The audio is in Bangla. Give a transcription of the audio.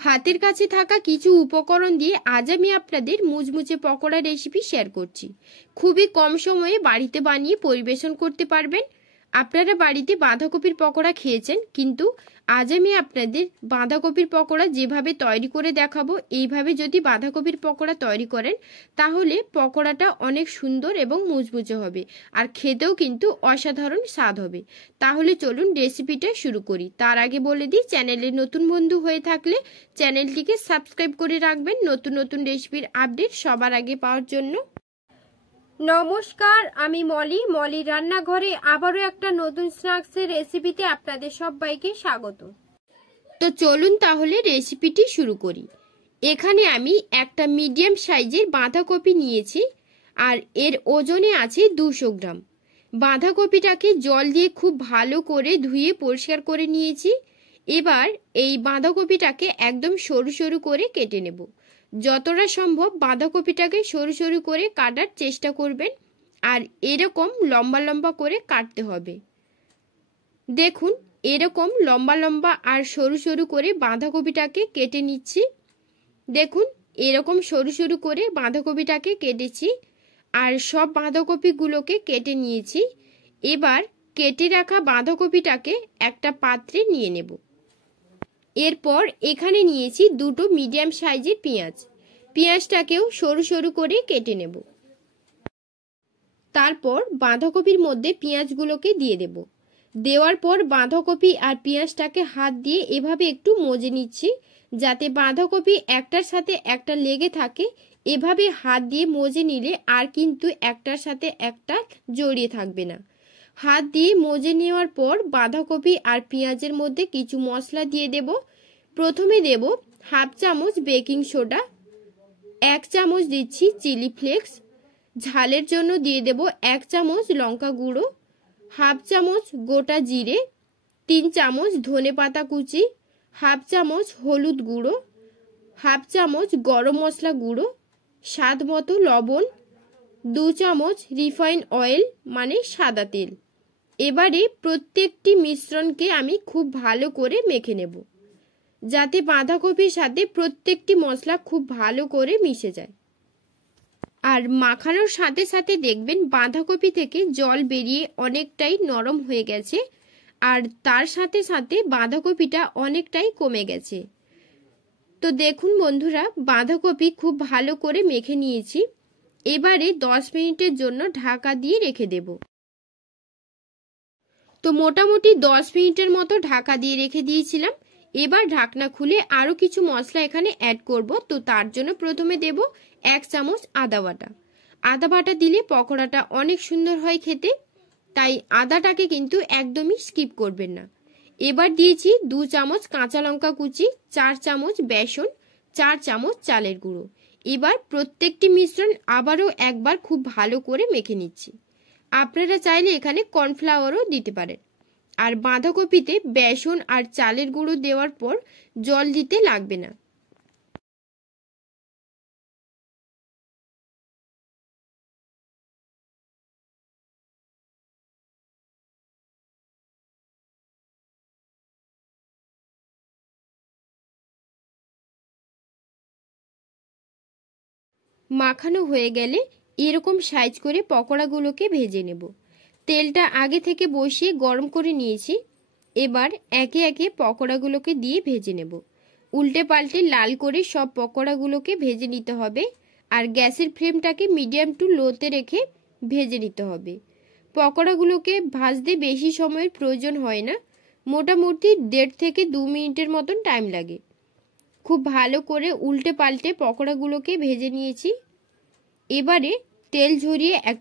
হাতের কাছে থাকা কিছু উপকরণ দিয়ে আজ আমি আপনাদের মুচমুচে পকোড়া রেসিপি শেয়ার করছি। খুবই কম সময়ে বাড়িতে বানিয়ে পরিবেশন করতে পারবেন। আপনারা বাড়িতে বাঁধাকপির পকোড়া খেয়েছেন, কিন্তু আজ আমি আপনাদের বাঁধাকপির পকোড়া যেভাবে তৈরি করে দেখাবো, এইভাবে যদি বাঁধাকপির পকোড়া তৈরি করেন তাহলে পকোড়াটা অনেক সুন্দর এবং মুচমুচে হবে, আর খেতেও কিন্তু অসাধারণ স্বাদ হবে। তাহলে চলুন রেসিপিটা শুরু করি। তার আগে বলে দিই, চ্যানেলে নতুন বন্ধু হয়ে থাকলে চ্যানেলটিকে সাবস্ক্রাইব করে রাখবেন নতুন নতুন রেসিপির আপডেট সবার আগে পাওয়ার জন্য। নমস্কার, আমি মলি রান্নাঘরে আবারও একটা নতুন স্ন্যাক্সের রেসিপিতে আপনাদের সবাইকে স্বাগত। তো চলুন তাহলে রেসিপিটি শুরু করি। এখানে আমি একটা মিডিয়াম সাইজের বাঁধাকপি নিয়েছি, আর এর ওজনে আছে 200 গ্রাম। বাঁধাকপিটাকে জল দিয়ে খুব ভালো করে ধুয়ে পরিষ্কার করে নিয়েছি। এবার এই বাঁধাকপিটাকে একদম সরু সরু করে কেটে নেব। যতটা সম্ভব বাঁধাকপিটাকে সরু সরু করে কাটার চেষ্টা করবেন, আর এরকম লম্বা লম্বা করে কাটতে হবে। দেখুন, এরকম লম্বা লম্বা আর সরু সরু করে বাঁধাকপিটাকে কেটে নিচ্ছি। দেখুন, এরকম সরু সরু করে বাঁধাকপিটাকে কেটেছি, আর সব বাঁধাকপিগুলোকে কেটে নিয়েছি। এবার কেটে রাখা বাঁধাকপিটাকে একটা পাত্রে নিয়ে নেব। এরপর এখানে নিয়েছি দুটো মিডিয়াম সাইজের পেঁয়াজ। পেঁয়াজটাকেও সরু সরু করে কেটে নেব। তারপর বাঁধাকপির মধ্যে পেঁয়াজগুলোকে দিয়ে দেব। দেওয়ার পর বাঁধাকপি আর পেঁয়াজটাকে হাত দিয়ে এভাবে একটু মজে নিচ্ছি, যাতে বাঁধাকপি একটার সাথে একটা লেগে থাকে। এভাবে হাত দিয়ে মজে নিলে আর কিন্তু একটার সাথে একটা জড়িয়ে থাকবে না। হাত দিয়ে মজে নেওয়ার পর বাঁধাকপি আর পেঁয়াজের মধ্যে কিছু মশলা দিয়ে দেব। প্রথমে দেব হাফ চামচ বেকিং সোডা, 1 চামচ দিচ্ছি চিলি ফ্লেক্স, ঝালের জন্য দিয়ে দেব 1 চামচ লঙ্কা গুঁড়ো, হাফ চামচ গোটা জিরে, 3 চামচ ধনে পাতা কুচি, হাফ চামচ হলুদ গুঁড়ো, হাফ চামচ গরম মশলা গুঁড়ো, স্বাদ মতো লবণ, 2 চামচ রিফাইন অয়েল মানে সাদা তেল। এবারে প্রত্যেকটি মিশ্রণকে আমি খুব ভালো করে মেখে নেব, যাতে বাঁধাকপির সাথে প্রত্যেকটি মশলা খুব ভালো করে মিশে যায়। আর মাখানোর সাথে সাথে দেখবেন বাঁধাকপি থেকে জল বেরিয়ে অনেকটাই নরম হয়ে গেছে, আর তার সাথে সাথে বাঁধাকপিটা অনেকটাই কমে গেছে। তো দেখুন বন্ধুরা, বাঁধাকপি খুব ভালো করে মেখে নিয়েছি। এবারে 10 মিনিটের জন্য ঢাকা দিয়ে রেখে দেব। তো মোটামুটি 10 মিনিটের মতো ঢাকা দিয়ে রেখে দিয়েছিলাম। এবার ঢাকনা খুলে আরও কিছু মশলা এখানে অ্যাড করব। তো তার জন্য প্রথমে দেব 1 চামচ আদা বাটা। আদা বাটা দিলে পকোড়াটা অনেক সুন্দর হয় খেতে, তাই আদাটাকে কিন্তু একদমই স্কিপ করবেন না। এবার দিয়েছি 2 চামচ কাঁচা লঙ্কা কুচি, 4 চামচ বেসন, 4 চামচ চালের গুঁড়ো। এবার প্রত্যেকটি মিশ্রণ আবারও একবার খুব ভালো করে মেখে নিচ্ছি। আপনারা চাইলে এখানে কর্নফ্লাওয়ারও দিতে পারেন। আর বাঁধাকপিতে বেসন আর চালের গুঁড়ো দেওয়ার পর জল দিতে লাগবে না। মাখানো হয়ে গেলে এরকম সাইজ করে পকোড়াগুলোকে ভেজে নেব। তেলটা আগে থেকে বসিয়ে গরম করে নিয়েছি। এবার একে একে পকোড়াগুলোকে দিয়ে ভেজে নেব। উল্টে পাল্টে লাল করে সব পকোড়াগুলোকে ভেজে নিতে হবে, আর গ্যাসের ফ্লেমটাকে মিডিয়াম টু লোতে রেখে ভেজে নিতে হবে। পকোড়াগুলোকে ভাজতে বেশি সময়ের প্রয়োজন হয় না, মোটামুটি 1.5 থেকে 2 মিনিটের মতন টাইম লাগে। খুব ভালো করে উল্টে পাল্টে পকোড়াগুলোকে ভেজে নিয়েছি। এবারে তেল ঝরিয়ে এক